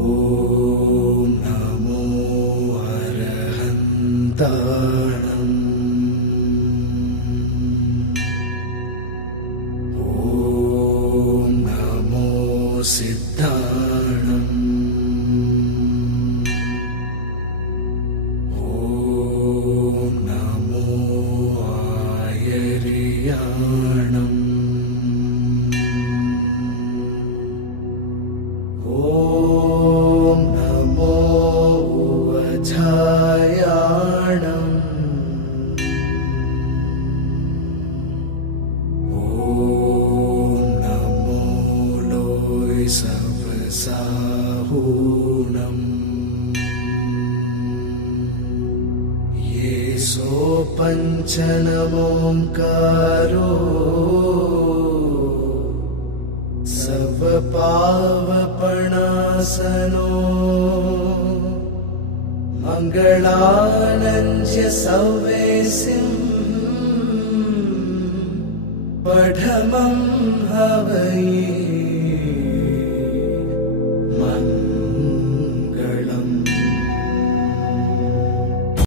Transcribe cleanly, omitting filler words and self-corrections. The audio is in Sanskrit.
ॐ नमो अरहन्ताणम् ॐ नमो सिद्धाणम् ॐ नमो आयर्याणम् ॐ नमो वज्रायाणम् ॐ नमो लोयसवसाहूणम् येसो पञ्चनमोऽङ्कारो सर्वपावपणासनो मङ्गलानन्द्य सव्येसिम् पठमं हवये।